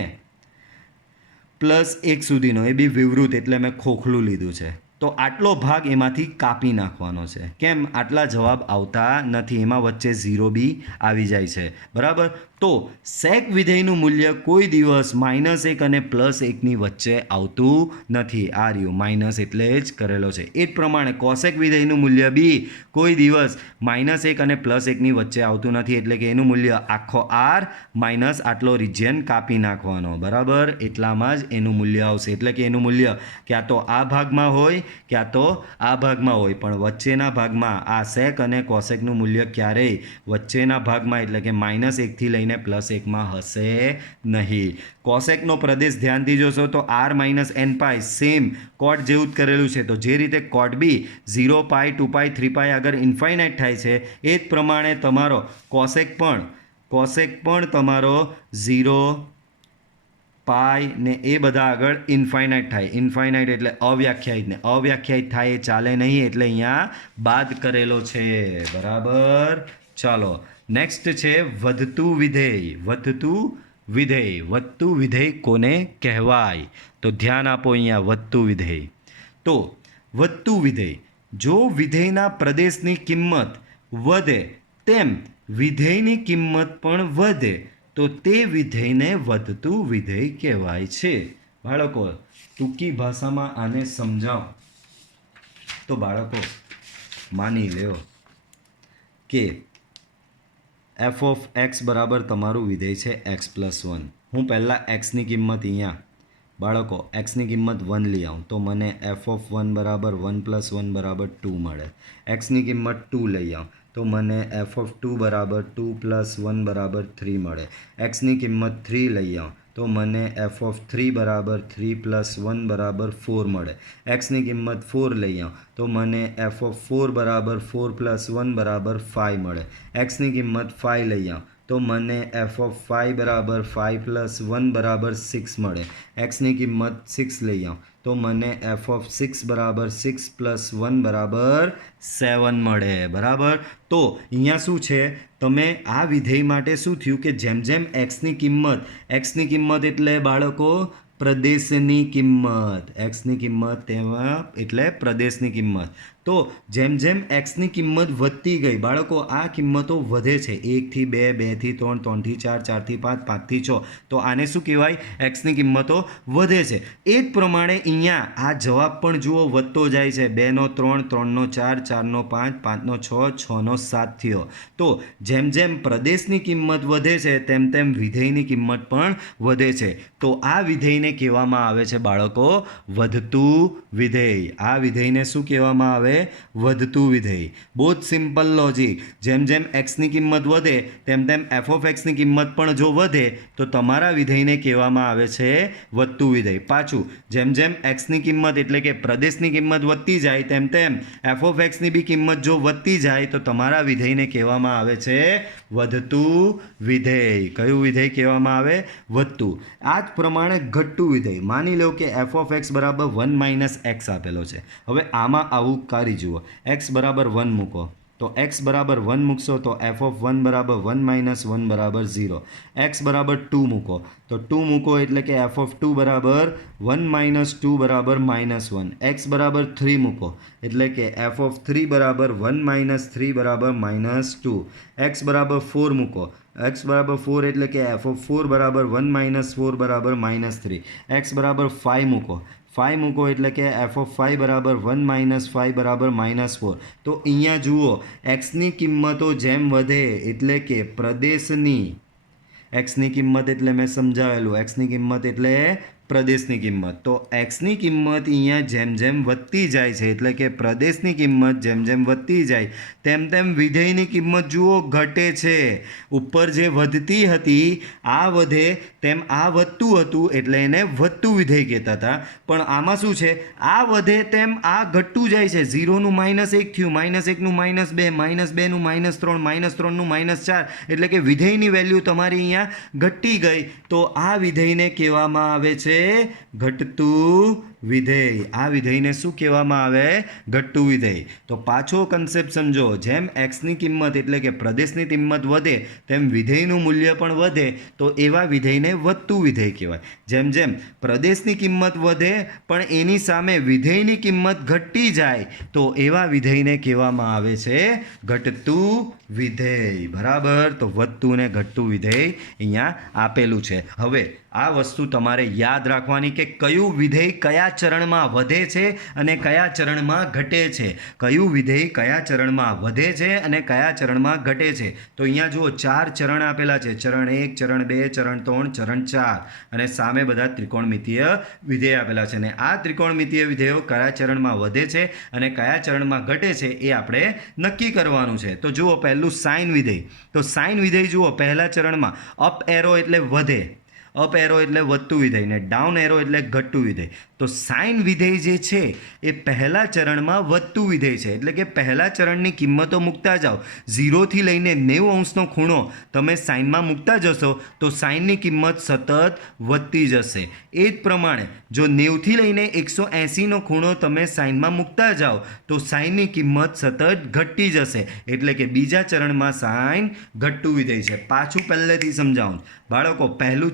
+1 સુધીનો, એ બી વિવૃત એટલે મેં ખોખલું લીધું છે. તો આટલો ભાગ એમાંથી કાપી નાખવાનો છે. કેમ? આટલા જવાબ આવતા નથી, એમાં વચ્ચે 0 બી આવી જાય છે. બરાબર? તો સેક વિધેયનું મૂલ્ય કોઈ દિવસ -1 અને +1ની વચ્ચે આવતું નથી. આ રહ્યું માઇનસ એટલે જ કરેલો છે. એ જ પ્રમાણે કોસેક વિધેયનું મૂલ્ય બી કોઈ દિવસ -1 અને +1ની વચ્ચે આવતું નથી, એટલે કે એનું મૂલ્ય આખો R માઇનસ આટલો રિજિયન કાપી નાખવાનો. બરાબર? એટલામાં જ એનું મૂલ્ય આવશે. એટલે કે એનું મૂલ્ય ક્યાં તો આ ભાગમાં હોય ક્યાં તો આ ભાગમાં હોય, પણ વચ્ચેના ભાગમાં આ સેક અને કોસેકનું મૂલ્ય ક્યારેય વચ્ચેના ભાગમાં એટલે કે -1થી લઈને +1માં હશે નહીં. કોસેકનો પ્રદેશ ધ્યાનથી જોશો તો R - nπ સેમ કોટ જેવું જ કરેલું છે. તો જે રીતે કોટ બી 0 π 2 π 3 π આગળ ઇન્ફાઇનાઇટ થાય છે, એ જ પ્રમાણે તમારો કોસેક પણ તમારો 0 પાઈ ને એ બધા આગળ ઇન્ફાઇનાઇટ થાય. ઇન્ફાઇનાઇટ એટલે અવ્યાખ્યાયિત, ને અવ્યાખ્યાયિત થાય એ ચાલે નહીં, એટલે અહીંયા બાદ કરેલો છે. બરાબર? ચાલો નેક્સ્ટ છે વધતું વિધેય. વધતું વિધેય કોને કહેવાય? તો ધ્યાન આપો અહીંયા. વધતું વિધેય, તો વધતું વિધેય, જો વિધેયના પ્રદેશની કિંમત વધે તેમ વિધેયની કિંમત પણ વધે તો તે વિધેયને વધતું વિધેય કહેવાય છે. બાળકો ટૂંકી ભાષામાં આને સમજાવો તો બાળકો માની લ્યો કે f(x) બરાબર તમારું વિધેય છે x+1. હું પહેલાં xની કિંમત અહીંયા બાળકો xની કિંમત 1 લઈ આવું તો મને f(1) બરાબર 1 + 1 બરાબર 2 મળે. xની કિંમત 2 લઈ આવું તો મને f(2) બરાબર 2 + 1 બરાબર 3 મળે. xની કિંમત 3 લઈ આવું તો મને f(3) બરાબર 3 + 1 બરાબર 4 મળે. xની કિંમત 4 લઈ આવું તો મને f(4) બરાબર 4 + 1 બરાબર 5 મળે. xની કિંમત 5 લઈ આવું તો મને f(5) બરાબર 5 + 1 બરાબર 6 મળે. xની કિંમત 6 લઈ આવું તો મને f(6) બરાબર 6 + 1 બરાબર 7 મળે. બરાબર? તો અહીંયા શું છે, તમે આ વિધેય માટે શું થયું કે જેમ જેમ xની કિંમત એટલે બાળકો પ્રદેશની કિંમત, xની કિંમત તેમાં એટલે પ્રદેશની કિંમત. તો જેમ જેમ xની કિંમત વધતી ગઈ બાળકો, આ કિંમતો વધે છે 1 થી 2, 2 થી 3, 3 થી 4, 4 થી 5, 5 થી 6. તો આને શું કહેવાય? xની કિંમતો વધે છે. એ જ પ્રમાણે અહીંયા આ જવાબ પણ જુઓ વધતો જાય છે. 2 નો 3, 3 નો 4, 4 નો 5, 5 નો 6, 6 નો 7 થયો. તો જેમ જેમ પ્રદેશની કિંમત વધે છે તેમ તેમ વિધેયની કિંમત પણ વધે છે. તો આ વિધેયને કહેવામાં આવે છે બાળકો વધતું વિધેય. આ વિધેયને શું કહેવામાં આવે? વધતું વિધેય. બહુ જ સિમ્પલ લોજિક. જેમ જેમ xની કિંમત વધે તેમ તેમ f(x) ની કિંમત પણ જો વધે તો તમારા વિધેયને કહેવામાં આવે છે વધતું વિધેય. પાછું જેમ જેમ xની કિંમત એટલે કે પ્રદેશની કિંમત વધતી જાય તેમ તેમ f(x)ની બી કિંમત જો વધતી જાય તો તમારા વિધેયને કહેવામાં આવે છે વધતું વિધેય. કયું વિધેય કહેવામાં આવે? વધતું. આ જ પ્રમાણે ઘટતું વિધેય. માની લો કે f(x) બરાબર 1 - x આપેલો છે. હવે આમાં આવું કરી જુઓ. x બરાબર 1 મૂકો તો x બરાબર 1 મૂકશો તો f(1) બરાબર 1 - 1 બરાબર 0. x બરાબર 2 મૂકો તો 2 મૂકો એટલે કે f(2) બરાબર 1 - 2 બરાબર -1. x બરાબર 3 મૂકો એટલે કે f(3) બરાબર 1 - 3 બરાબર -2. x બરાબર 4 મૂકો, x બરાબર 4 એટલે કે f(4) બરાબર 1 - 4 બરાબર -3. x બરાબર 5 મૂકો, 5 મૂકો એટલે કે f(5) બરાબર 1 - 5 બરાબર -4. તો અહીંયા જુઓ xની કિંમતો જેમ વધે એટલે કે પ્રદેશની xની કિંમત એટલે મેં સમજાવેલું, xની કિંમત એટલે પ્રદેશની કિંમત. તો xની કિંમત અહીંયા જેમ જેમ વધતી જાય છે એટલે કે પ્રદેશની કિંમત જેમ જેમ વધતી જાય તેમ તેમ વિધેયની કિંમત જુઓ ઘટે છે. ઉપર જે વધતી હતી આ વધે તેમ આ વધતું હતું એટલે એને વધતું વિધેય કહેતા હતા. પણ આમાં શું છે, આ વધે તેમ આ ઘટતું જાય છે. 0નું -1 થયું, -1નું -2, -2નું -3, -3નું -4 એટલે કે વિધેયની વેલ્યુ તમારી અહીંયા ઘટી ગઈ. તો આ વિધેયને કહેવામાં આવે છે ઘટતું વિધેય. આ વિધેયને શું કહેવામાં આવે? ઘટતું વિધેય. તો પાછો કન્સેપ્ટ સમજો. જેમ એક્સની કિંમત એટલે કે પ્રદેશની કિંમત વધે તેમ વિધેયનું મૂલ્ય પણ વધે, તો એવા વિધેયને વધતું વિધેય કહેવાય. જેમ જેમ પ્રદેશની કિંમત વધે પણ એની સામે વિધેયની કિંમત ઘટતી જાય, તો એવા વિધેયને કહેવામાં આવે છે ઘટતું વિધેય. બરાબર. તો વધતું ને ઘટતું વિધેય અહીંયા આપેલું છે. હવે આ વસ્તુ તમારે યાદ રાખવાની કે કયું વિધેય કયા ચરણમાં વધે છે અને કયા ચરણમાં ઘટે છે. કયું વિધેય કયા ચરણમાં વધે છે અને કયા ચરણમાં ઘટે છે. તો અહીંયા જુઓ 4 ચરણ આપેલા છે. ચરણ 1, ચરણ 2, ચરણ 3, ચરણ 4 અને સામે બધા ત્રિકોણમિતિય વિધેય આપેલા છે. અને આ ત્રિકોણમિતિય વિધેયો કયા ચરણમાં વધે છે અને કયા ચરણમાં ઘટે છે એ આપણે નક્કી કરવાનું છે. તો જુઓ પહેલું સાઇન વિધેય. તો સાઇન વિધેય જુઓ પહેલા ચરણમાં અપ એરો એટલે વધે, અપ એરો એટલે વધતું વિધેય ને ડાઉન એરો એટલે ઘટતું વિધેય. તો સાઇન વિધેય જે છે એ પહેલા ચરણમાં વધતું વિધેય છે. એટલે કે પહેલા ચરણની કિંમતો મૂકતા જાઓ. 0થી લઈને 90 અંશનો ખૂણો તમે સાઇનમાં મૂકતા જશો તો સાઇનની કિંમત સતત વધતી જશે. એ જ પ્રમાણે જો 90થી લઈને 180નો ખૂણો તમે સાઇનમાં મૂકતા જાઓ તો સાઇનની કિંમત સતત ઘટતી જશે. એટલે કે બીજા ચરણમાં સાઇન ઘટતું વિધેય છે. પાછું પહેલેથી સમજાવું બાળકો. પહેલું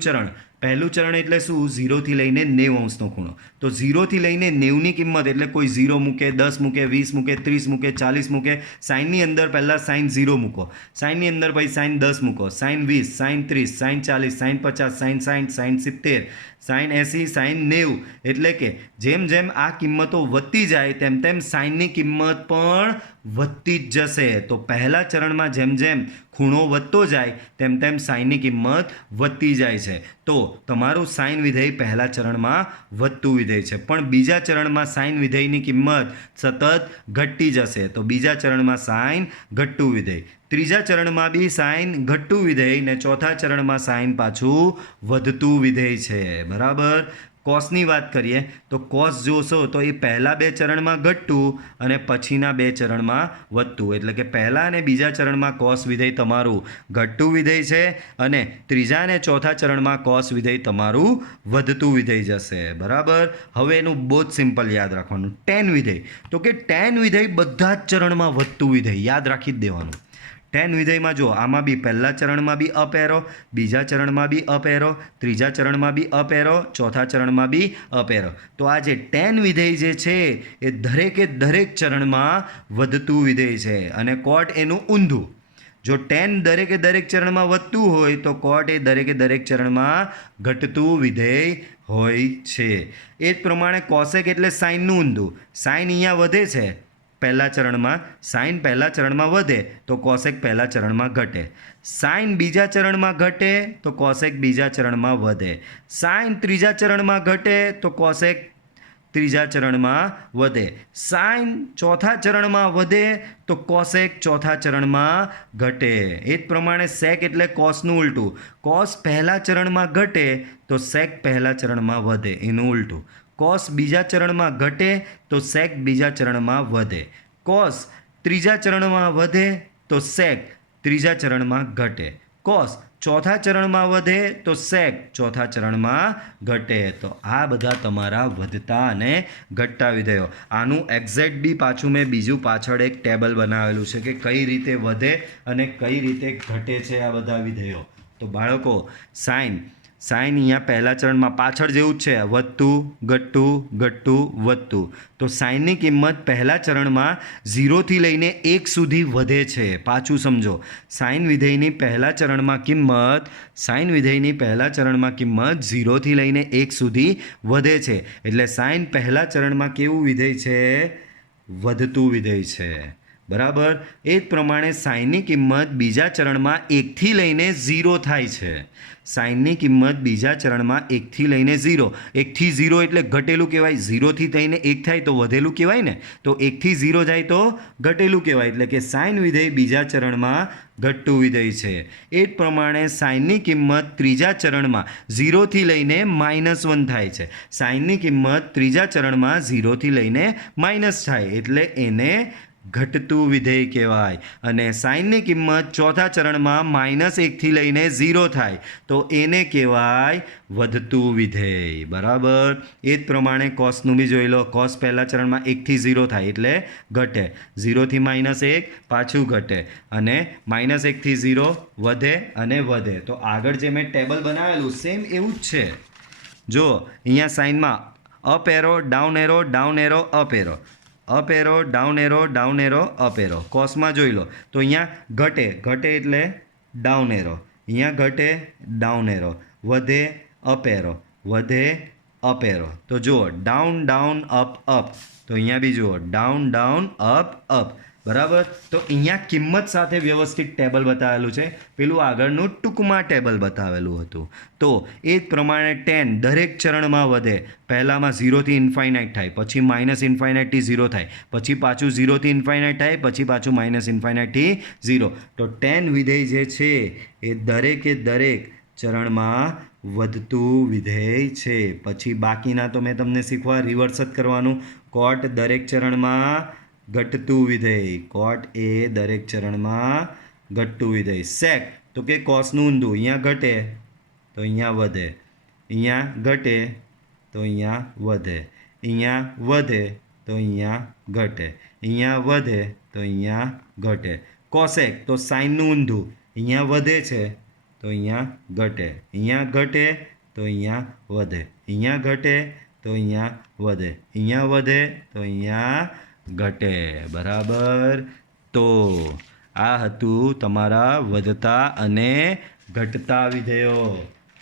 ચરણ એટલે શું? 0થી લઈને 90 અંશનો ખૂણો. તો 0થી લઈને 90ની કિંમત એટલે કોઈ 0 મૂકે, 10 મૂકે, 20 મૂકે, 30 મૂકે, 40 મૂકે. સાઇનની અંદર પહેલાં સાઇન 0 મૂકો, સાઇનની અંદર ભાઈ સાઇન 10 મૂકો, sine 20, sine 30, sine 40, sine 50, sine 60, sine 70, sine 80, sine 90. એટલે કે જેમ જેમ આ કિંમતો વધતી જાય તેમ તેમ સાઇનની કિંમત પણ વધતી જ જશે. તો પહેલા ચરણમાં જેમ જેમ ખૂણો વધતો જાય તેમ તેમ સાઇનની કિંમત વધતી જાય છે. તો તમારું સાઇન વિધેય પહેલા ચરણમાં વધતું વિધેય છે, પણ બીજા ચરણમાં સાઇન વિધેયની કિંમત સતત ઘટતી જશે. તો બીજા ચરણમાં સાઇન ઘટતું વિધેય, ત્રીજા ચરણમાં બી સાઇન ઘટતું વિધેય ને ચોથા ચરણમાં સાઇન પાછું વધતું વિધેય છે. બરાબર. કોસની વાત કરીએ તો કોસ જોશો તો એ પહેલાં 2 ચરણમાં ઘટતું અને પછીના 2 ચરણમાં વધતું. એટલે કે પહેલા અને બીજા ચરણમાં કોસ વિધેય તમારું ઘટતું વિધેય છે અને ત્રીજા અને ચોથા ચરણમાં કોસ વિધેય તમારું વધતું વિધેય જશે. બરાબર. હવે એનું બહુ જ સિમ્પલ યાદ રાખવાનું. ટેન વિધેય. તો કે ટેન વિધેય બધા જ ચરણમાં વધતું વિધેય યાદ રાખી જ દેવાનું. ટેન વિધેયમાં જો આમાં બી પહેલા ચરણમાં બી અપ એરો, બીજા ચરણમાં બી અપ એરો, ત્રીજા ચરણમાં બી અપ એરો, ચોથા ચરણમાં બી અપ એરો. તો આ જે ટેન વિધેય જે છે એ દરેક ચરણમાં વધતું વિધેય છે અને કોટ એનું ઊંધું. જો ટેન દરેક ચરણમાં વધતું હોય તો કોટ એ દરેક ચરણમાં ઘટતું વિધેય હોય છે. એ જ પ્રમાણે કોસેક એટલે સાઇનનું ઊંધું. સાઇન અહીંયા વધે છે પહેલા ચરણમાં, સાઇન પહેલા ચરણમાં વધે તો કોસેક પહેલા ચરણમાં ઘટે. સાઇન બીજા ચરણમાં ઘટે તો કોસેક બીજા ચરણમાં વધે. સાઇન ત્રીજા ચરણમાં ઘટે તો કોસેક ત્રીજા ચરણમાં વધે. સાઇન ચોથા ચરણમાં વધે તો કોસેક ચોથા ચરણમાં ઘટે. એ જ પ્રમાણે સેક એટલે કોસનું ઉલટું. કોસ પહેલા ચરણમાં ઘટે તો સેક પહેલા ચરણમાં વધે, એનું ઉલટું. કોસ બીજા ચરણમાં ઘટે તો સેક બીજા ચરણમાં વધે. કોસ ત્રીજા ચરણમાં વધે તો સેક ત્રીજા ચરણમાં ઘટે. કોસ ચોથા ચરણમાં વધે તો સેક ચોથા ચરણમાં ઘટે. તો આ બધા તમારા વધતા અને ઘટતા વિધેયો. આનું એક્ઝેક્ટ બી પાછું મેં બીજું પાછળ એક ટેબલ બનાવેલું છે કે કઈ રીતે વધે અને કઈ રીતે ઘટે છે આ બધા વિધેયો. તો બાળકો સાઇન અહીંયા પહેલા ચરણમાં પાછળ જેવું જ છે, વધતું ઘટતું વધતું. તો સાઇનની કિંમત પહેલા ચરણમાં 0થી લઈને 1 સુધી વધે છે. પાછું સમજો. સાઇન વિધેયની પહેલા ચરણમાં કિંમત 0થી લઈને 1 સુધી વધે છે. એટલે સાઇન પહેલા ચરણમાં કેવું વિધેય છે? વધતું વિધેય છે. બરાબર. એ જ પ્રમાણે સાઇનની કિંમત બીજા ચરણમાં 1થી લઈને 0 થાય છે. સાઇનની કિંમત બીજા ચરણમાં 1થી લઈને 0. 1થી 0 એટલે ઘટેલું કહેવાય. 0થી થઈને 1 થાય તો વધેલું કહેવાય ને. તો 1થી 0 જાય તો ઘટેલું કહેવાય. એટલે કે સાઇન વિધેય બીજા ચરણમાં ઘટતું વિધેય છે. એ જ પ્રમાણે સાઇનની કિંમત ત્રીજા ચરણમાં 0થી લઈને -1 થાય છે. સાઇનની કિંમત ત્રીજા ચરણમાં 0થી લઈને માઇનસ થાય એટલે એને ઘટતું વિધેય કહેવાય. અને સાઇનની કિંમત ચોથા ચરણમાં -1થી લઈને 0 થાય તો એને કહેવાય વધતું વિધેય. બરાબર. એ જ પ્રમાણે કોસનું બી જોઈ લો. કોસ પહેલા ચરણમાં 1થી 0 થાય એટલે ઘટે. 0થી -1 પાછું ઘટે અને -1થી 0 વધે અને વધે. તો આગળ જે મેં ટેબલ બનાવેલું સેમ એવું જ છે. જો અહીંયા સાઇનમાં up arrow, down arrow, down arrow, up arrow, up arrow, down arrow, down arrow, up arrow. કોસમાં જોઈ લો તો અહીંયા ઘટે, ઘટે એટલે ડાઉન એરો, અહીંયા ઘટે ડાઉન એરો, વધે અપ એરો, વધે અપ એરો. તો જુઓ ડાઉન ડાઉન અપ અપ, તો અહીંયા બી જુઓ ડાઉન ડાઉન અપ અપ. બરાબર. તો અહીંયા કિંમત સાથે વ્યવસ્થિત ટેબલ બતાવેલું છે, પેલું આગળનું ટૂંકમાં ટેબલ બતાવેલું હતું. તો એ જ પ્રમાણે 10 દરેક ચરણમાં વધે. પહેલામાં 0થી ઇન્ફાઇનાઇટ થાય, પછી -ઇન્ફાઇનાઇટથી 0 થાય, પછી પાછું 0થી ઇન્ફાઇનાઇટ થાય, પછી પાછું -ઇન્ફાઇનાઇટથી 0. તો 10 વિધેય જે છે એ દરેકે દરેક ચરણમાં વધતું વિધેય છે. પછી બાકીના તો મેં તમને શીખવા રિવર્સ જ કરવાનું. કોટ દરેક ચરણમાં ઘટતું વિધેય, કોટ એ દરેક ચરણમાં ઘટતું વિધેય. સેક તો કે કોસનું ઊંધું, અહીંયા ઘટે તો અહીંયા વધે, અહીંયા ઘટે તો અહીંયા વધે, અહીંયા વધે તો અહીંયા ઘટે, અહીંયા વધે તો અહીંયા ઘટે. કોસેક તો સાઇનનું ઊંધું, અહીંયા વધે છે તો અહીંયા ઘટે, અહીંયા ઘટે તો અહીંયા વધે, અહીંયા ઘટે તો અહીંયા વધે, અહીંયા વધે તો અહીંયા ઘટે. બરાબર. તો આ હતું તમારા વધતા અને ઘટતા વિધેયો.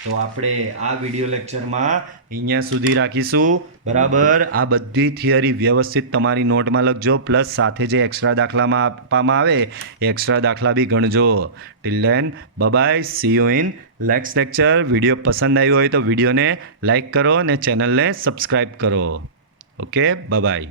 તો આપણે આ વિડીયો લેક્ચરમાં અહીંયા સુધી રાખીશું. બરાબર. આ બધી થિયરી વ્યવસ્થિત તમારી નોટમાં લખજો, પ્લસ સાથે જે એક્સ્ટ્રા દાખલામાં આપવામાં આવે એ એક્સ્ટ્રા દાખલા બી ગણજો. Till then bye, see you in next lecture. Video પસંદ આવ્યો હોય તો વિડીયોને લાઈક કરો અને ચેનલને સબસ્ક્રાઈબ કરો. Okay, by.